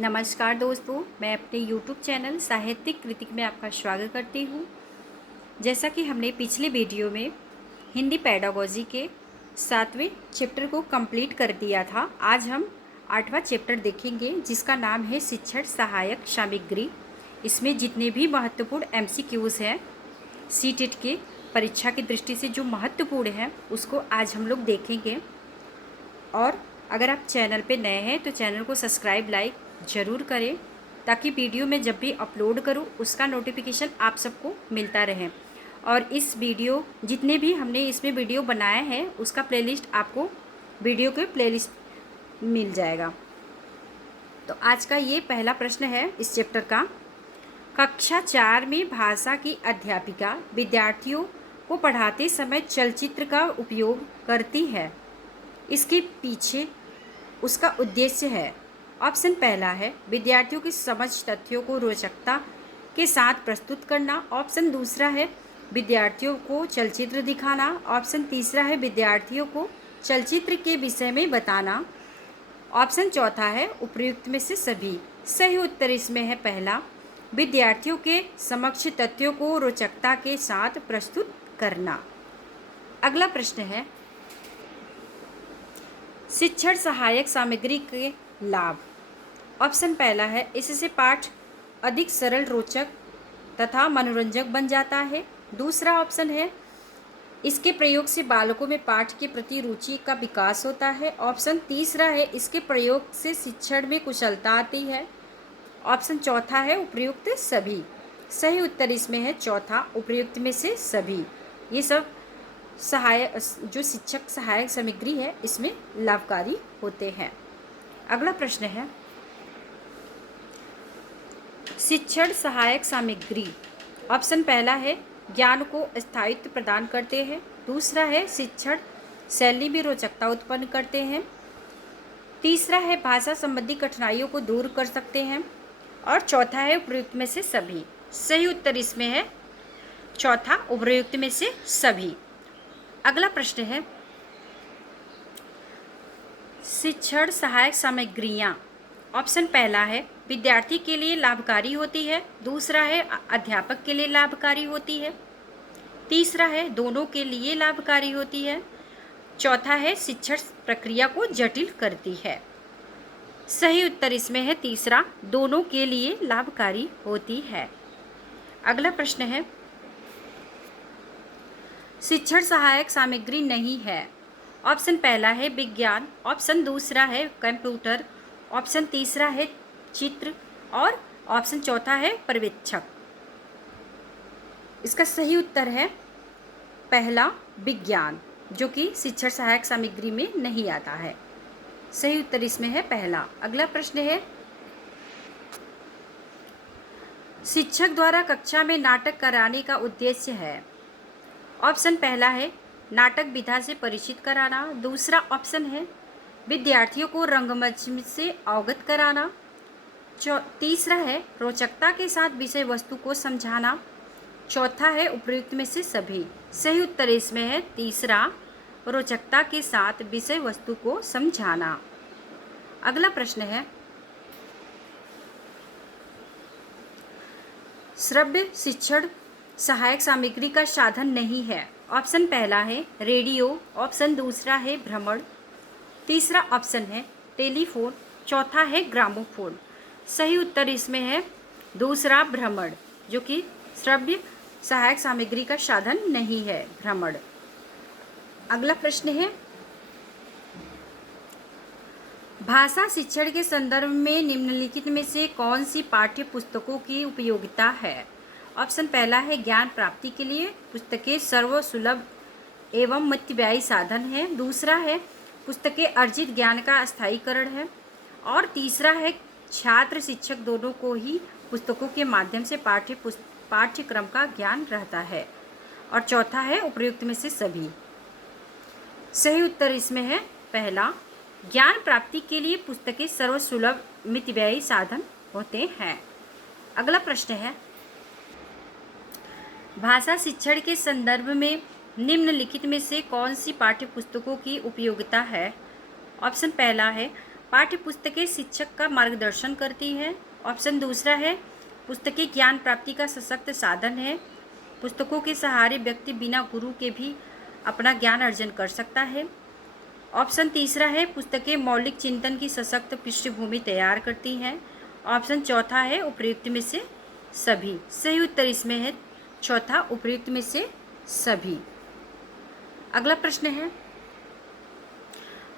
नमस्कार दोस्तों, मैं अपने YouTube चैनल साहित्यिक कृतिक में आपका स्वागत करती हूँ। जैसा कि हमने पिछले वीडियो में हिंदी पेडागोजी के 7वें चैप्टर को कंप्लीट कर दिया था। आज हम 8वां चैप्टर देखेंगे जिसका नाम है शिक्षण सहायक सामग्री। इसमें जितने भी महत्वपूर्ण MCQs हैं सीटेट के परीक्षा की दृष्टि से जो महत्वपूर्ण है उसको आज हम लोग देखेंगे। और अगर आप चैनल पे नए हैं तो चैनल को सब्सक्राइब लाइक ज़रूर करें ताकि वीडियो में जब भी अपलोड करूं उसका नोटिफिकेशन आप सबको मिलता रहे। और इस वीडियो जितने भी हमने इसमें वीडियो बनाए हैं उसका प्लेलिस्ट आपको वीडियो के प्लेलिस्ट मिल जाएगा। तो आज का ये पहला प्रश्न है इस चैप्टर का। कक्षा 4 में भाषा की अध्यापिका विद्यार्थियों को पढ़ाते समय चलचित्र का उपयोग करती है। इसके पीछे उसका उद्देश्य है। ऑप्शन पहला है विद्यार्थियों की समझ तथ्यों को रोचकता के साथ प्रस्तुत करना। ऑप्शन दूसरा है विद्यार्थियों को चलचित्र दिखाना। ऑप्शन तीसरा है विद्यार्थियों को चलचित्र के विषय में बताना। ऑप्शन चौथा है उपर्युक्त में से सभी। सही उत्तर इसमें है पहला, विद्यार्थियों के समक्ष तथ्यों को रोचकता के साथ प्रस्तुत करना। अगला प्रश्न है शिक्षण सहायक सामग्री के लाभ। ऑप्शन पहला है इससे पाठ अधिक सरल, रोचक तथा मनोरंजक बन जाता है। दूसरा ऑप्शन है इसके प्रयोग से बालकों में पाठ के प्रति रुचि का विकास होता है। ऑप्शन तीसरा है इसके प्रयोग से शिक्षण में कुशलता आती है। ऑप्शन चौथा है उपर्युक्त सभी। सही उत्तर इसमें है चौथा, उपर्युक्त में से सभी। ये सब सहायक जो शिक्षक सहायक सामग्री है इसमें लाभकारी होते हैं। अगला प्रश्न है शिक्षण सहायक सामग्री। ऑप्शन पहला है ज्ञान को स्थायित्व प्रदान करते हैं। दूसरा है शिक्षण शैली में रोचकता उत्पन्न करते हैं। तीसरा है भाषा संबंधी कठिनाइयों को दूर कर सकते हैं। और चौथा है उपर्युक्त में से सभी। सही उत्तर इसमें है चौथा, उपर्युक्त में से सभी। अगला प्रश्न है शिक्षण सहायक सामग्रियाँ। ऑप्शन पहला है विद्यार्थी के लिए लाभकारी होती है। दूसरा है अध्यापक के लिए लाभकारी होती है। तीसरा है दोनों के लिए लाभकारी होती है। चौथा है शिक्षण प्रक्रिया को जटिल करती है। सही उत्तर इसमें है तीसरा, दोनों के लिए लाभकारी होती है। अगला प्रश्न है शिक्षण सहायक सामग्री नहीं है। ऑप्शन पहला है विज्ञान। ऑप्शन दूसरा है कंप्यूटर। ऑप्शन तीसरा है चित्र और ऑप्शन चौथा है पर्यवेक्षक। इसका सही उत्तर है पहला, विज्ञान, जो कि शिक्षण सहायक सामग्री में नहीं आता है। सही उत्तर इसमें है पहला। अगला प्रश्न है शिक्षक द्वारा कक्षा में नाटक कराने का उद्देश्य है। ऑप्शन पहला है नाटक विधा से परिचित कराना। दूसरा ऑप्शन है विद्यार्थियों को रंगमंच से अवगत कराना। तीसरा है रोचकता के साथ विषय वस्तु को समझाना। चौथा है उपर्युक्त में से सभी। सही उत्तर इसमें है तीसरा, रोचकता के साथ विषय वस्तु को समझाना। अगला प्रश्न है श्रव्य शिक्षण सहायक सामग्री का साधन नहीं है। ऑप्शन पहला है रेडियो। ऑप्शन दूसरा है भ्रमण। तीसरा ऑप्शन है टेलीफोन। चौथा है ग्रामोफोन। सही उत्तर इसमें है दूसरा, भ्रमण, जो कि श्रव्य सहायक सामग्री का साधन नहीं है, भ्रमण। अगला प्रश्न है भाषा शिक्षण के संदर्भ में निम्नलिखित में से कौन सी पाठ्य पुस्तकों की उपयोगिता है। ऑप्शन पहला है ज्ञान प्राप्ति के लिए पुस्तकें सर्वसुलभ एवं मितव्ययी साधन है। दूसरा है पुस्तकें अर्जित ज्ञान का स्थायीकरण है। और तीसरा है छात्र शिक्षक दोनों को ही पुस्तकों के माध्यम से पाठ्यक्रम का ज्ञान रहता है। और चौथा है उपर्युक्त में से सभी। सही उत्तर इसमें है पहला, ज्ञान प्राप्ति के लिए पुस्तकें सर्वसुलभ मितव्ययी साधन होते हैं। अगला प्रश्न है भाषा शिक्षण के संदर्भ में निम्नलिखित में से कौन सी पाठ्य पुस्तकों की उपयोगिता है। ऑप्शन पहला है पाठ्य पुस्तकें शिक्षक का मार्गदर्शन करती है। ऑप्शन दूसरा है पुस्तकें ज्ञान प्राप्ति का सशक्त साधन है। पुस्तकों के सहारे व्यक्ति बिना गुरु के भी अपना ज्ञान अर्जन कर सकता है। ऑप्शन तीसरा है पुस्तकें मौलिक चिंतन की सशक्त पृष्ठभूमि तैयार करती हैं। ऑप्शन चौथा है उपर्युक्त में से सभी। सही उत्तर इसमें है चौथा, उपर्युक्त में से सभी। अगला प्रश्न है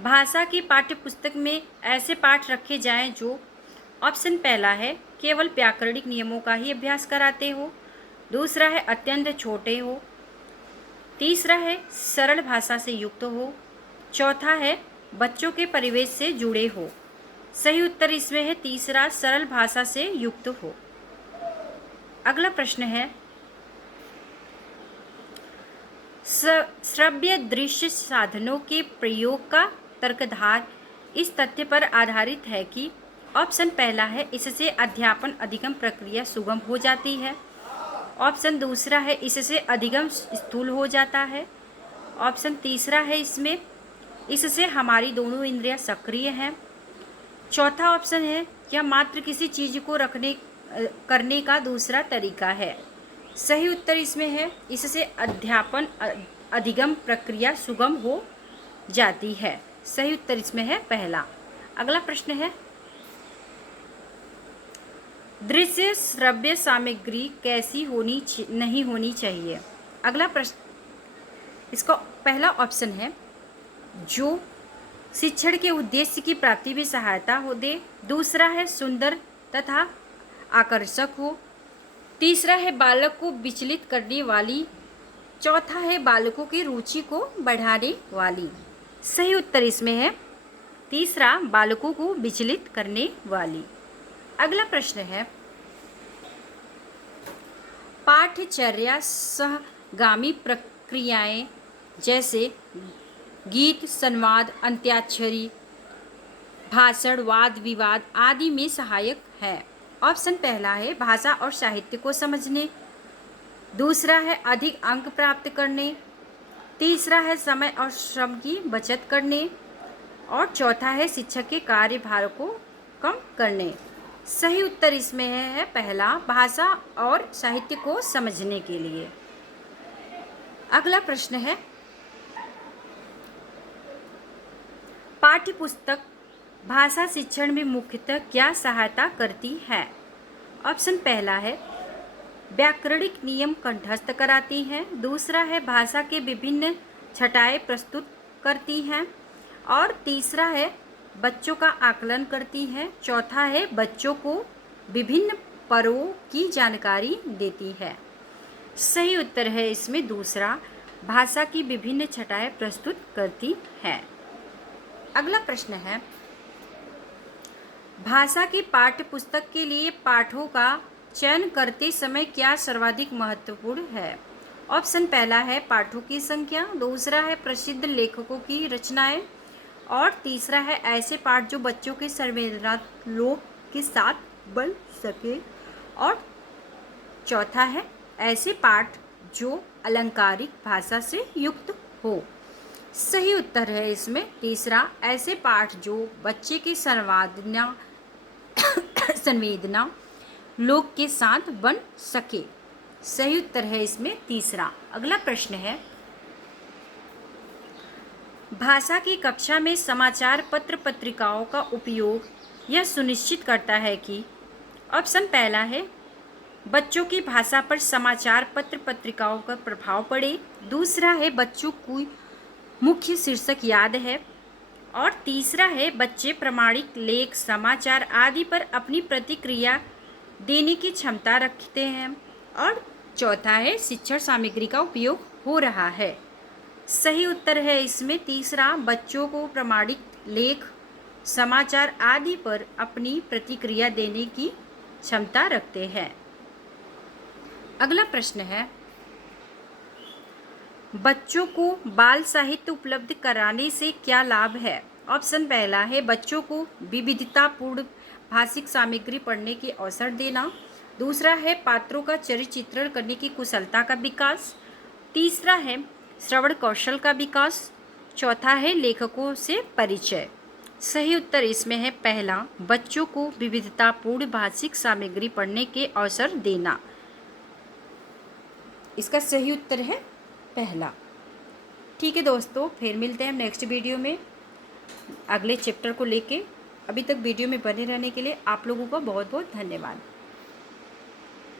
भाषा की पाठ्य पुस्तक में ऐसे पाठ रखे जाएं जो ऑप्शन पहला है केवल व्याकरणिक नियमों का ही अभ्यास कराते हो। दूसरा है अत्यंत छोटे हो। तीसरा है सरल भाषा से युक्त हो। चौथा है बच्चों के परिवेश से जुड़े हो। सही उत्तर इसमें है तीसरा, सरल भाषा से युक्त हो। अगला प्रश्न है श्रव्य दृश्य साधनों के प्रयोग का तर्कधार इस तथ्य पर आधारित है कि ऑप्शन पहला है इससे अध्यापन अधिगम प्रक्रिया सुगम हो जाती है। ऑप्शन दूसरा है इससे अधिगम स्थूल हो जाता है। ऑप्शन तीसरा है इससे हमारी दोनों इंद्रियां सक्रिय हैं। चौथा ऑप्शन है यह मात्र किसी चीज को करने का दूसरा तरीका है। सही उत्तर इसमें है इससे अध्यापन अधिगम प्रक्रिया सुगम हो जाती है। सही उत्तर इसमें है पहला। अगला प्रश्न है दृश्य श्रव्य सामग्री कैसी नहीं होनी चाहिए। अगला प्रश्न, इसका पहला ऑप्शन है जो शिक्षण के उद्देश्य की प्राप्ति में सहायता हो दे। दूसरा है सुंदर तथा आकर्षक हो। तीसरा है बालक को विचलित करने वाली। चौथा है बालकों की रुचि को बढ़ाने वाली। सही उत्तर इसमें है तीसरा, बालकों को विचलित करने वाली। अगला प्रश्न है पाठ्यचर्या सहगामी प्रक्रियाएं जैसे गीत, संवाद, अंत्याक्षरी, भाषण, वाद विवाद आदि में सहायक है। ऑप्शन पहला है भाषा और साहित्य को समझने। दूसरा है अधिक अंक प्राप्त करने। तीसरा है समय और श्रम की बचत करने। और चौथा है शिक्षक के कार्यभार को कम करने। सही उत्तर इसमें है पहला, भाषा और साहित्य को समझने के लिए। अगला प्रश्न है पाठ्य पुस्तक भाषा शिक्षण में मुख्यतः क्या सहायता करती है। ऑप्शन पहला है व्याकरणिक नियम कंठस्थ कराती हैं। दूसरा है भाषा के विभिन्न छटाएं प्रस्तुत करती हैं। और तीसरा है बच्चों का आकलन करती हैं। चौथा है बच्चों को विभिन्न परों की जानकारी देती है। सही उत्तर है इसमें दूसरा, भाषा की विभिन्न छटाएं प्रस्तुत करती है। अगला प्रश्न है भाषा की पाठ्य पुस्तक के लिए पाठों का चयन करते समय क्या सर्वाधिक महत्वपूर्ण है। ऑप्शन पहला है पाठों की संख्या। दूसरा है प्रसिद्ध लेखकों की रचनाएं। और तीसरा है ऐसे पाठ जो बच्चों के संवेदनालोक के साथ बन सके। और चौथा है ऐसे पाठ जो अलंकारिक भाषा से युक्त हो। सही उत्तर है इसमें तीसरा, ऐसे पाठ जो बच्चे की संवेदना लोक के साथ बन सके। सही उत्तर है इसमें तीसरा। अगला प्रश्न है भाषा की कक्षा में समाचार पत्र पत्रिकाओं का उपयोग यह सुनिश्चित करता है कि ऑप्शन पहला है बच्चों की भाषा पर समाचार पत्र पत्रिकाओं का प्रभाव पड़े। दूसरा है बच्चों को मुख्य शीर्षक याद है। और तीसरा है बच्चे प्रामाणिक लेख, समाचार आदि पर अपनी प्रतिक्रिया देने की क्षमता रखते हैं। और चौथा है शिक्षण सामग्री का उपयोग हो रहा है। सही उत्तर है इसमें तीसरा, बच्चों को प्रामाणिक लेख, समाचार आदि पर अपनी प्रतिक्रिया देने की क्षमता रखते हैं। अगला प्रश्न है बच्चों को बाल साहित्य उपलब्ध कराने से क्या लाभ है। ऑप्शन पहला है बच्चों को विविधतापूर्ण भाषिक सामग्री पढ़ने के अवसर देना। दूसरा है पात्रों का चरित्र चित्रण करने की कुशलता का विकास। तीसरा है श्रवण कौशल का विकास। चौथा है लेखकों से परिचय। सही उत्तर इसमें है पहला, बच्चों को विविधतापूर्ण भाषिक सामग्री पढ़ने के अवसर देना। इसका सही उत्तर है पहला। ठीक है दोस्तों, फिर मिलते हैं हम नेक्स्ट वीडियो में अगले चैप्टर को लेके। अभी तक वीडियो में बने रहने के लिए आप लोगों का बहुत बहुत धन्यवाद।